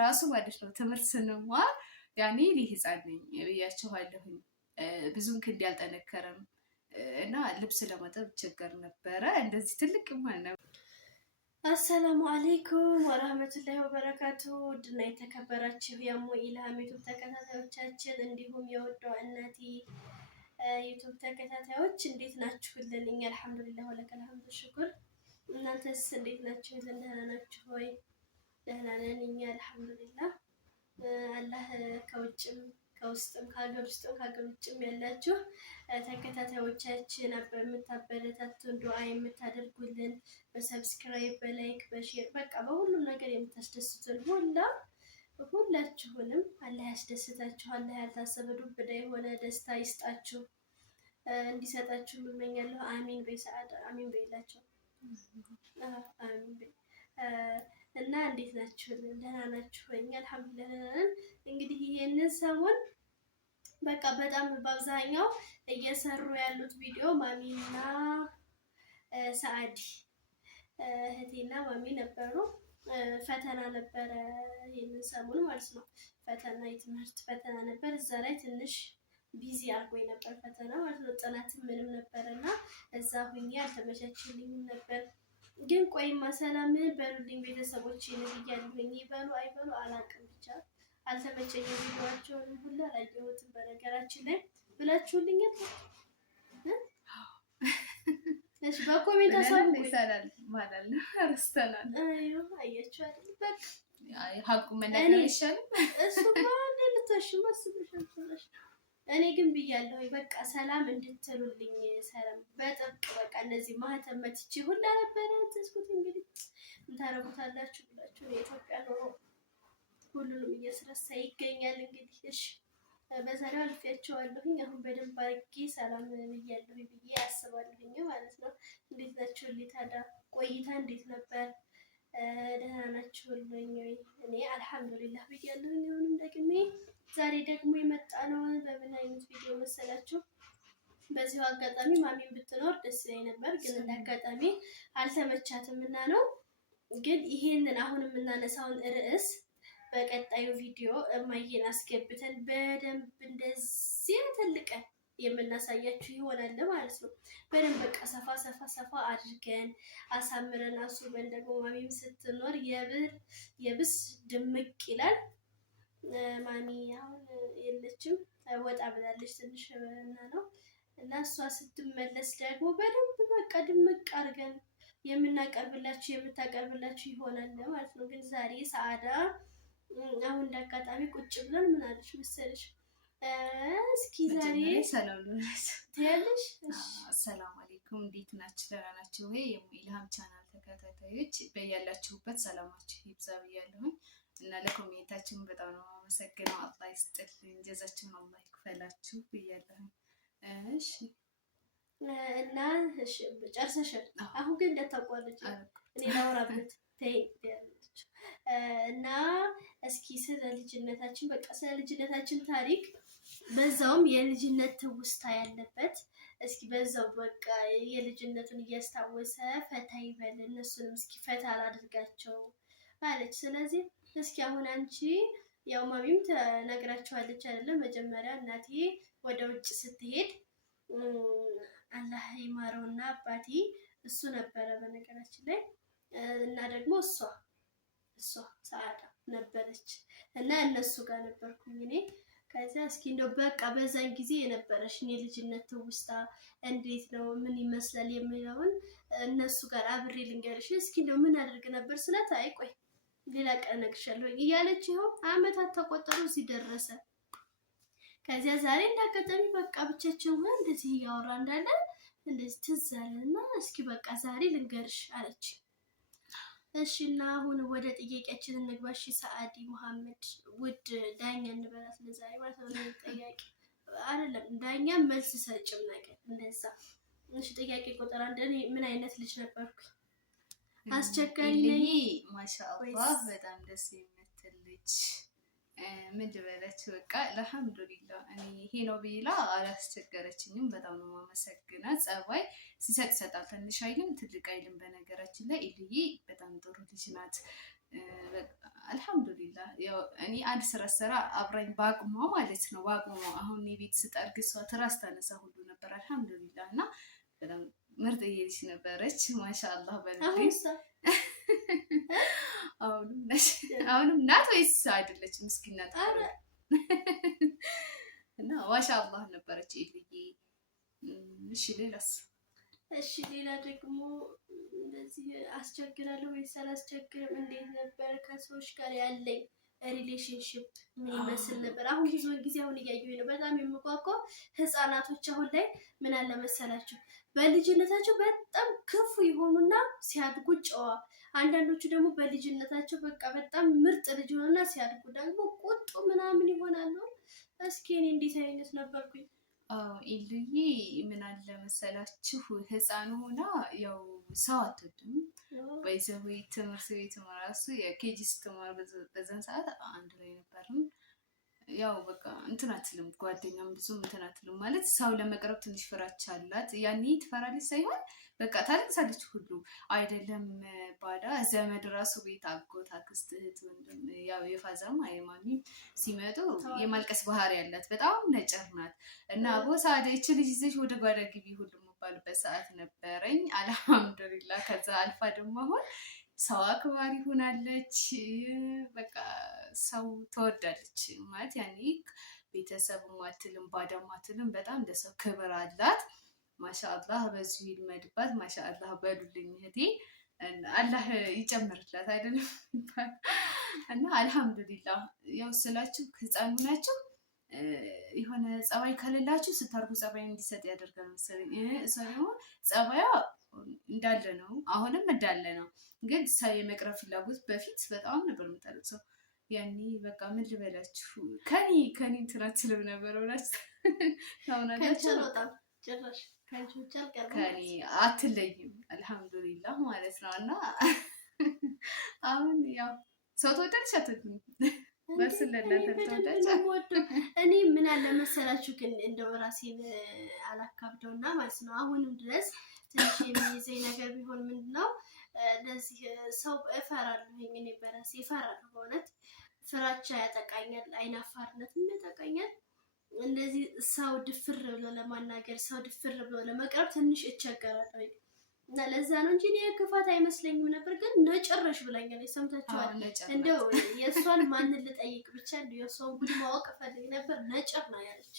ራሱ ማለት ነው ትምህርት ስንማር ያኔ እኔ ህፃን ነኝ ብያችኋለሁኝ። ብዙም ክንድ ያልጠነከረም እና ልብስ ለማጠብ ቸገር ነበረ። እንደዚህ ትልቅ ማለት ነው። አሰላሙ አለይኩም ወራህመቱላሂ ወበረካቱ። ውድና የተከበራችሁ የሞ ኢልሃም ዩቲዩብ ተከታታዮቻችን እንዲሁም የወዷ እናቴ ዩቲዩብ ተከታታዮች እንዴት ናችሁልን? እኛ አልሐምዱሊላህ ወለከል ሐምዱ ሽኩር። እናንተስ እንዴት ናችሁ? ደህና ናችሁ ወይ? ደህና ነን እኛ አልሐምዱሊላህ። አላህ ከውጭም ከውስጥም ከሀገር ውስጥም ከሀገር ውጭም ያላችሁ ተከታታዮቻችን የምታበረታቱን ዱዓ የምታደርጉልን በሰብስክራይብ በላይክ በሼር በቃ በሁሉም ነገር የምታስደስቱን ሁላችሁንም አላህ ያስደስታችሁ። አላህ ያልታሰበ ዱብዳ የሆነ ደስታ ይስጣችሁ እንዲሰጣችሁ እመኛለሁ። አሚን በሰዓት አሚን በይላችሁ። አሚን በይ እና እንዴት ናችሁ? ደህና ናችሁ ወይ? አልሐምዱሊላህ። እንግዲህ ይሄንን ሰሞን በቃ በጣም በአብዛኛው እየሰሩ ያሉት ቪዲዮ ማሚና ሰዓዲ እህቴና ማሚ ነበሩ። ፈተና ነበረ ይሄንን ሰሞን ማለት ነው። ፈተና የትምህርት ፈተና ነበር። እዛ ላይ ትንሽ ቢዚ አድርጎኝ ነበር ፈተና ማለት ነው። ጥናትም ምንም ነበርና እዛ ሁኜ አልተመቻችልኝም ነበር። ግን ቆይማ ሰላም በሉልኝ ቤተሰቦች ይልኛልኝ ይበሉ አይበሉ አላውቅም፣ ብቻ አልተመቸኝም። ቪዲዮአቸውን ሁሉ አላየሁትም በነገራችን ላይ ብላችሁልኛል። እሺ በኮሜንት አሳውቁኝ ይሰራል ማለት ነው። አረስተናል። አያችሁ አይደል? በቃ ሀቁ መናገር ይሻላል። እሱ ባንዴ ልተሽማ አስብሻለሽ። እኔ ግን ብያለሁ በቃ ሰላም እንድትሉልኝ ሰላም በጥብቅ በቃ እነዚህ ማህተም መትቼ ሁላ ነበረ ተስኩት። እንግዲህ እንታረጉታላችሁ ብላችሁ የኢትዮጵያ ኑሮ ሁሉንም እያስረሳ ይገኛል። እንግዲህ እሺ በዛሬው አልፌያቸዋለሁኝ። አሁን በደንብ አድርጌ ሰላም ብያለሁኝ ብዬ አስባለሁኝ ማለት ነው። እንዴት ናችሁልኝ ታዲያ? ቆይታ እንዴት ነበር? ደህና ናችሁልኝ ወይ? እኔ አልሐምዱሊላህ ብያለሁኝ። አሁንም ደግሜ ዛሬ ደግሞ የመጣ ነው በምን አይነት ቪዲዮ መሰላችሁ? በዚሁ አጋጣሚ ማሚን ብትኖር ደስ ይለኝ ነበር፣ ግን እንደ አጋጣሚ አልተመቻትም እና ነው። ግን ይሄንን አሁን የምናነሳውን ርዕስ በቀጣዩ ቪዲዮ እማዬን አስገብተን በደንብ እንደዚህ ተልቀን የምናሳያችሁ ይሆናል ማለት ነው። በደንብ በቃ ሰፋ አድርገን አሳምረን አስውበን ደግሞ ማሚም ስትኖር የብስ ድምቅ ይላል። ማሚ አሁን የለችም ወጣ ብላለች ትንሽ ነው እና እሷ ስትመለስ ደግሞ በደንብ በቃ ድምቅ አድርገን የምታቀርብላችሁ ይሆናል ማለት ነው። ግን ዛሬ ሰዓዳ አሁን እንዳጋጣሚ ቁጭ ብለን ምን አለች መሰለሽ? እስኪ ዛሬ ሰላም ትያለሽ። አሰላሙ አለይኩም እንዴት ናችሁ? ደህና ናችሁ ወይ? የኢልሃም ቻናል ተከታታዮች በያላችሁበት ሰላማችሁ ይብዛ ብያለሁኝ እና ለኮሜንታችሁን በጣም ነው አመሰግነው። አላህ ይስጥልኝ፣ ጀዛችሁን አላህ ይክፈላችሁ ብያለሁኝ። እሺ እና እሺ ጨርሰሻል? አሁን ግን እንደታቋለች እኔ ላወራበት ተይ እና እስኪ ስለ ልጅነታችን በቃ ስለ ልጅነታችን ታሪክ በዛውም የልጅነት ትውስታ ያለበት እስኪ በዛው በቃ የልጅነቱን እያስታወሰ ፈታ ይበል፣ እነሱንም እስኪ ፈታ አላድርጋቸው ማለች። ስለዚህ እስኪ አሁን አንቺ ያው ማሚም ተነግራችኋለች አይደለም? መጀመሪያ እናቴ ወደ ውጭ ስትሄድ አላህ ይማረውና አባቴ እሱ ነበረ በነገራችን ላይ እና ደግሞ እሷ ሰዓዳ ነበረች እና እነሱ ጋር ነበርኩኝ እኔ። ከዛ እስኪ እንደው በቃ በዛን ጊዜ የነበረሽን የልጅነት ትውስታ እንዴት ነው ምን ይመስላል የሚለውን እነሱ ጋር አብሬ ልንገርሽ። እስኪ እንደው ምን አድርግ ነበር ስላት አይ ቆይ ሌላ ቀን እነግርሻለሁ እያለች ይኸው አመታት ተቆጠሩ እዚህ ደረሰ። ከዚያ ዛሬ እንዳጋጣሚ በቃ ብቻችን ሆነ እንደዚህ እያወራ እንዳለ እንደዚህ ትዝ አለና እስኪ በቃ ዛሬ ልንገርሽ አለች። እሺ እና አሁን ወደ ጥያቄያችን እንግባ። እሺ ሰዓዲ መሐመድ ውድ ዳኛ እንበላት ለዛሬ ማለት ነው። ጥያቄ አይደለም ዳኛ መልስ ሰጭም ነገር እንደዛ። እሺ ጥያቄ ቁጥር 1 ምን አይነት ልጅ ነበርኩ? አስቸጋሪ ነኝ? ማሻአላህ በጣም ደስ የምትል ልጅ ምን ልበላችሁ በቃ አልሐምዱሊላህ። እኔ ይሄ ነው ብላ አላስቸገረችኝም። በጣም ነው ማመሰግናት። ጸባይ ሲሰጥ ይሰጣል፣ ትንሽ አይልም ትልቅ አይልም። በነገራችን ላይ ኢልዬ በጣም ጥሩ ልጅ ናት። አልሐምዱሊላህ ያው እኔ አንድ ስራ አብራኝ ባቅሟ ማለት ነው ባቅሟ አሁን የቤት ስጠርግ እሷ ትራስ ታነሳ ሁሉ ነበር። አልሐምዱሊላህ እና በጣም ምርጥ ልጅ ነበረች። ማሻአላህ በልልኝ። አሁንም ናት ወይስ አይደለች? ምስኪን ናት እና ማሻአላህ ነበረች ልጅ። እሺ ሌላስ? እሺ ሌላ ደግሞ እንደዚህ አስቸግራለሁ ወይስ አላስቸግርም? እንዴት ነበር ከሰዎች ጋር ያለኝ ሪሌሽንሽፕ ምን ይመስል ነበር? አሁን ብዙ ጊዜ አሁን እያየሁኝ ነው። በጣም የምጓጓው ህፃናቶች አሁን ላይ ምን አለ መሰላችሁ በልጅነታቸው በጣም ክፉ ይሆኑና ሲያድጉ ጨዋ፣ አንዳንዶቹ ደግሞ በልጅነታቸው በቃ በጣም ምርጥ ልጅ ሆኑና ሲያድጉ ደግሞ ቁጡ ምናምን ይሆናሉ። እስኪ እኔ እንዴት አይነት ነበርኩኝ? ኢሉዬ ምን አለ መሰላችሁ ህፃን ሆና ያው ሰው አትወድም። በይዘው ትምህርት ቤት ራሱ የኬጂ ስትማር በዛን ሰዓት አንድ ላይ ነበርን። ያው በቃ እንትን አትልም፣ ጓደኛም ብዙም እንትን አትልም ማለት ሰው ለመቅረብ ትንሽ ፍራቻ አላት። ያኔ ትፈራለች ሳይሆን በቃ ታለቅሳለች ሁሉ አይደለም ባዳ ዘመድ ራሱ ቤት አጎት፣ አክስት፣ እህት፣ ወንድም ያው የፋዛም የማሚ ሲመጡ የማልቀስ ባህሪ ያላት በጣም ነጭር ናት እና ቦሳደ ይች ልጅ ይዘሽ ወደ ጓዳ ግቢ ሁሉ የምባልበት ሰዓት ነበረኝ። አልሐምዱሊላህ ከዛ አልፋ ደግሞ አሁን ሰው አክባሪ ሆናለች። በቃ ሰው ተወዳለች ማለት ያኔ ቤተሰብም አትልም ባዳም አትልም። በጣም ለሰው ክብር አላት። ማሻአላህ በዚሁ ይልመድባት። ማሻአላህ በሉልኝ እህቴ፣ አላህ ይጨምርላት አይደለም እና አልሐምዱሊላህ ያው ስላችሁ ህፃኑ ናቸው የሆነ ጸባይ ከሌላችሁ ስታርጉ ጸባይ እንዲሰጥ ያደርጋል መሰለኝ። እሷ ደግሞ ጸባያ እንዳለ ነው፣ አሁንም እንዳለ ነው። ግን ሰው የመቅረብ ፍላጎት በፊት በጣም ነበር የምታለቅሰው። ያኔ በቃ ምን ልበላችሁ ከኔ እንትን አትልም ነበር ብላችሁ ከኔ አትለይም። አልሐምዱሊላህ ማለት ነው። እና አሁን ያው ሰው ተወዳጅ አትልም እኔ ምን አለ መሰላችሁ ግን እንደው ራሴን አላካብደውና ማለት ነው አሁንም ድረስ ትንሽ የሚይዘኝ ነገር ቢሆን ምንድነው ለዚህ ሰው እፈራለሁ። እኔ በራሴ እፈራለሁ። በእውነት ፍራቻ ያጠቃኛል፣ አይናፋርነት ያጠቃኛል። እንደዚህ ሰው ድፍር ብሎ ለማናገር ሰው ድፍር ብሎ ለመቅረብ ትንሽ እቸገራለሁ እና ለዛ ነው እንጂ እኔ ክፋት አይመስለኝም ነበር። ግን ነጭራሽ ብላኛል። ሰምታችኋል። እንደው የእሷን ማንን ልጠይቅ ብቻ እንደው የእሷን ጉድ ማወቅ ፈልግ ነበር። ነጭር ነው ያለች።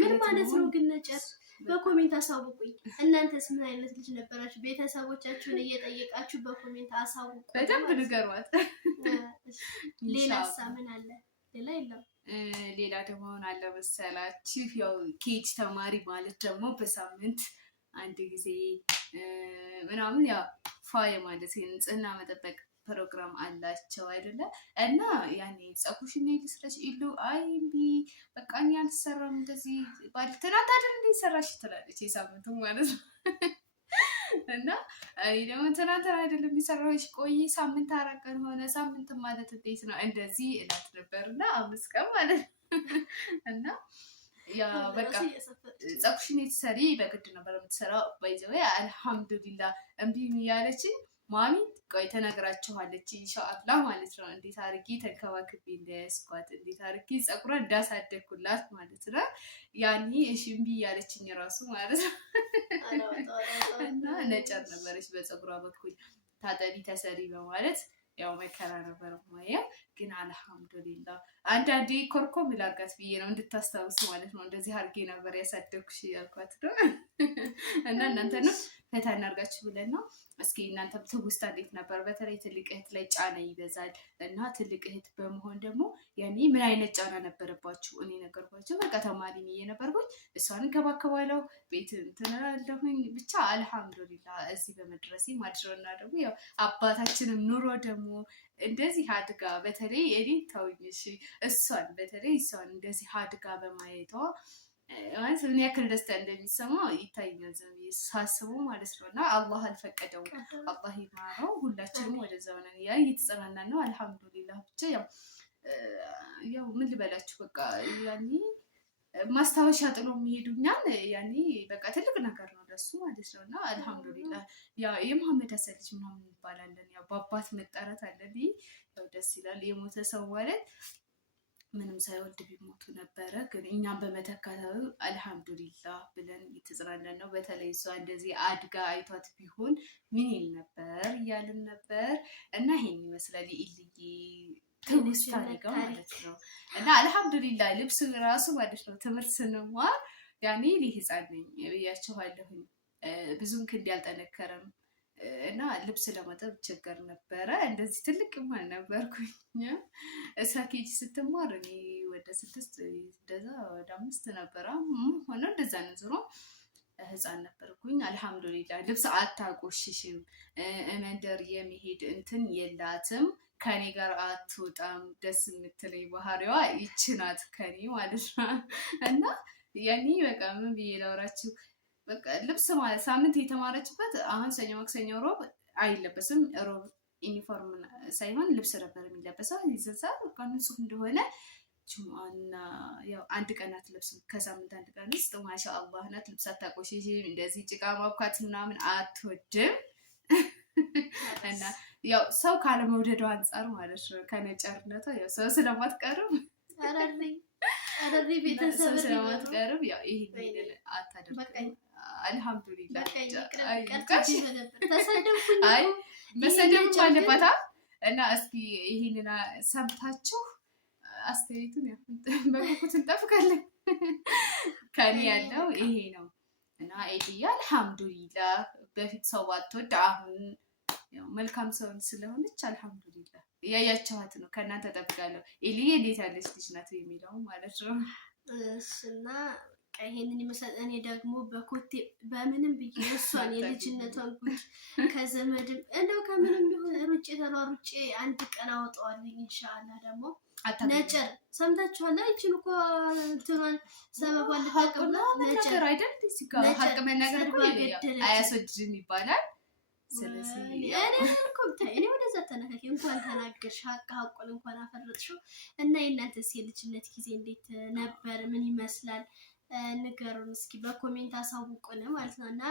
ምን ማለት ነው ግን ነጭር? በኮሜንት አሳውቁኝ። እናንተስ ምን አይነት ልጅ ነበራችሁ? ቤተሰቦቻችሁን እየጠየቃችሁ በኮሜንት አሳውቁ። በደንብ ንገሯት። ሌላስ ምን አለ? ሌላ የለም። ሌላ ደግሞ ምን አለ መሰላችሁ ያው ኬጅ ተማሪ ማለት ደግሞ በሳምንት አንድ ጊዜ ምናምን ያው ፋይ ማለት የንጽህና መጠበቅ ፕሮግራም አላቸው አይደለ? እና ያኔ ጸጉርሽን ልስራሽ ኢሉ አይ እምቢ በቃ እኔ አልሰራም እንደዚህ ባል ትናንት አይደል እንዴ ሰራሽ ትላለች የሳምንቱ ማለት ነው። እና አይ ደግሞ ትናንት አይደለም የሚሰራሽ ቆይ ሳምንት አራቀን ሆነ ሳምንት ማለት እንዴት ነው እንደዚህ እላት ነበርና 5 ቀን ማለት እና ያ በቃ ጸጉርሽን የተሰሪ በግድ ነበር የምትሰራው። ባይዘው አልሐምዱሊላህ እምቢ ያለችኝ ማሚ ቆይ ተነግራችኋለች ኢንሻአላህ ማለት ነው። እንዴት አድርጌ ተንከባክቤ እንደያስኳት እንዴት አድርጌ ጸጉሯን እንዳሳደግኩላት ማለት ነው። ያኔ እሺ እምቢ ያለችኝ ራሱ ማለት ነው። እና ነጭር ነበረች በጸጉሯ በኩል ታጠቢ ተሰሪ በማለት ያው መከራ ነበር ማየው። ግን አልሐምዱሊላህ አንዳንዴ ኮርኮም ላርጋት ብዬ ነው እንድታስታውስ ማለት ነው። እንደዚህ አድርጌ ነበር ያሳደግኩሽ ያልኳት ነው። እና እናንተ ነው ፈታ እናርጋችሁ ብለን ነው። እስኪ እናንተም ትውስታ እንዴት ነበር? በተለይ ትልቅ እህት ላይ ጫና ይበዛል እና ትልቅ እህት በመሆን ደግሞ ያኔ ምን አይነት ጫና ነበረባችሁ? እኔ ነገርኳቸው በቃ ተማሪ ነኝ ነበርኩኝ። እሷን እንከባከባለሁ፣ ቤት እንትን እላለሁኝ። ብቻ አልሐምዱሊላህ እዚህ በመድረሴ ማድረውና ደግሞ ያው አባታችንም ኑሮ ደግሞ እንደዚህ አድጋ በተለይ እኔ ታውኝሽ እሷን በተለይ እሷን እንደዚህ አድጋ በማየቷ ማለት ምን ያክል ደስታ እንደሚሰማው ይታየኛል ሳስቡ ማለት ነው። እና አላህ አልፈቀደውም፣ አላህ ይማረው። ሁላችንም ወደዛው ነን ያ እየተጸናናን ነው አልሐምዱሊላህ። ብቻ ያው ምን ልበላችሁ በቃ ያኔ ማስታወሻ ጥሎ የሚሄዱኛል ያኔ በቃ ትልቅ ነገር ነው ለሱ ማለት ነው። እና አልሐምዱሊላህ ያው የመሐመድ ሀሰን ልጅ ምናምን እንባላለን። ያው በአባት መጠራት አለብኝ። ያው ደስ ይላል። የሞተ ሰው ማለት ምንም ሳይወልድ ቢሞቱ ነበረ፣ ግን እኛም በመተካተሉ አልሐምዱሊላህ ብለን እየተጽናናን ነው። በተለይ እሷ እንደዚህ አድጋ አይቷት ቢሆን ምን ይል ነበር እያልን ነበር። እና ይሄን ይመስላል ኢልዬ ትውስታ አድርገው ማለት ነው። እና አልሐምዱሊላህ ልብስ ራሱ ማለት ነው ትምህርት ስንማር ያኔ እኔ ህፃን ነኝ ብያችኋለሁኝ። ብዙም ክንድ ያልጠነከረም እና ልብስ ለማጠብ ቸገር ነበረ። እንደዚህ ትልቅ ማን ነበርኩኝ። እሷ ኬጂ ስትማር እኔ ወደ 6 እንደዛ ወደ 5 ነበረ ሆነ እንደዛ ነው። ዞሮ ህፃን ነበርኩኝ። አልሐምዱሊላህ ልብስ አታቆሽሽም። መንደር የሚሄድ እንትን የላትም። ከኔ ጋር አትወጣም። ደስ የምትለኝ ባህሪዋ ይቺ ናት ከኔ ማለት ነው። እና ያኔ በቃ ምን ብዬ ላውራችሁ፣ በቃ ልብስ ማለት ሳምንት የተማረችበት አሁን ሰኞ፣ ማክሰኞ፣ ሮብ አይለበስም። ሮብ ዩኒፎርም ሳይሆን ልብስ ነበር የሚለበሰው። ይዘዛ በቃ ንጹህ እንደሆነ ጁምአና ያው አንድ ቀን አትለብስም። ከሳምንት አንድ ቀን ውስጥ ማሻአላህ ናት። ልብስ አታቆሽሽም። እንደዚህ ጭቃ ማብካት ምናምን አትወድም። እና ያው ሰው ካለመውደዱ አንጻር ማለት ነው ከነጨርነቷ ያው ሰው ስለማትቀርብ ቤተሰብ ስለማትቀርብ ያው ይሄን አታደርግም። አልሐምዱሊላህ መሰደብ አለባታ። እና እስኪ ይሄንን ሰምታችሁ አስተያየቱን በጉጉት እንጠብቃለን። ከኔ ያለው ይሄ ነው። እና ኢልያ አልሐምዱሊላህ በፊት ሰው ባትወድ አሁን ያው መልካም ሰው ስለሆነች አልሐምዱሊላህ እያያችኋት ነው። ከእናንተ ጠብቃለሁ ኢልዬ እንዴት ያለች ልጅ ናት የሚለው ማለት ነው። እና ይሄንን ይመስላል። እኔ ደግሞ በኮቴ በምንም ብዬ እሷን የልጅነቷን ጉድ ከዘመድም እንደው ከምንም ቢሆን ሩጬ ተሯሩጬ አንድ ቀን አወጣዋለሁ ኢንሻአላህ። ደግሞ ነጨር ሰምታችኋል። አይችን እኮ እንትማን ሰበቧን ልታቀብላ ነጨር አይደል ሲጋ ሀቅ መናገር እኮ አያስወድም ይባላል። ስለዚህ እኔ ወደዛ ተነካኪ እንኳን ተናገርሽ ሀቁን እንኳን አፈረጥሽው። እና የእናንተስ የልጅነት ጊዜ እንዴት ነበር? ምን ይመስላል? ንገሩን እስኪ በኮሜንት አሳውቁን ማለት ነው። እና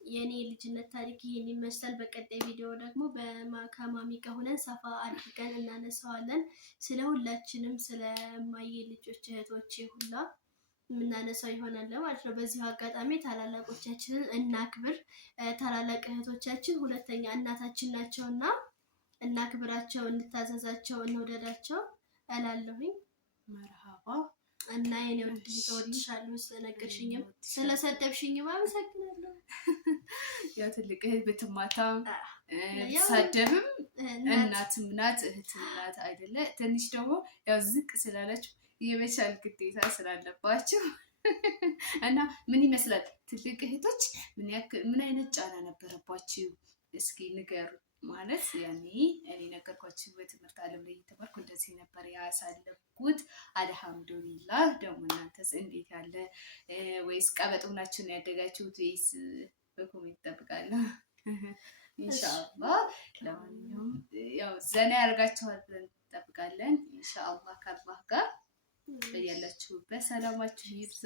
የኔ ልጅነት ታሪክ ይሄን ይመስላል። በቀጣይ ቪዲዮ ደግሞ ከማሚ ጋር ሆነን ሰፋ አድርገን እናነሳዋለን። ስለ ሁላችንም ስለማየ ልጆች እህቶቼ ሁላ የምናነሳው ይሆናል ማለት ነው። በዚሁ አጋጣሚ ታላላቆቻችንን እናክብር። ታላላቅ እህቶቻችን ሁለተኛ እናታችን ናቸውና እናክብራቸው፣ እንታዘዛቸው፣ እንወደዳቸው እላለሁኝ። መርሃባ እና የኔ ወድ ልጅ ስለነገርሽኝም ስለሰደብሽኝም አመሰግናለሁ። ያው ትልቅ እህት ብትማታም ብትሳደብም እናትም ናት እህትም ናት አይደለ? ትንሽ ደግሞ ያው ዝቅ ስላለች የመቻል ግዴታ ስላለባቸው እና ምን ይመስላል ትልቅ እህቶች ምን አይነት ጫና ነበረባችሁ? እስኪ ንገሩ። ማለት ያኔ እኔ ነገርኳችሁ በትምህርት ዓለም ላይ የተማርኩ እንደዚህ ነበር ያሳለፍኩት። አልሐምዱሊላህ። ደግሞ እናንተስ እንዴት ያለ ወይስ ቀበጥ ሆናችሁ ነው ያደጋችሁት ወይስ? በኮሜንት እጠብቃለሁ ኢንሻአላህ። ለማንኛውም ያው ዘና ያደርጋችኋል ብለን እንጠብቃለን ኢንሻአላህ ከአላህ ጋር። በያላችሁበት ሰላማችሁ ይብዛ።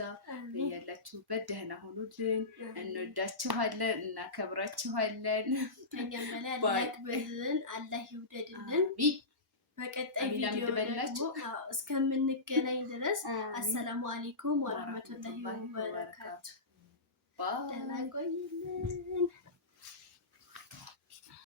በያላችሁበት ደህና ሁኑልን። እንወዳችኋለን፣ እናከብራችኋለን። ከኛም በላይ አላህ ያክብርልን፣ አላህ ይውደድልን። በቀጣይ ቪዲዮ ደግሞ እስከምንገናኝ ድረስ አሰላሙ አለይኩም ወራህመቱላሂ ወበረካቱ። ደህና ቆዩልን።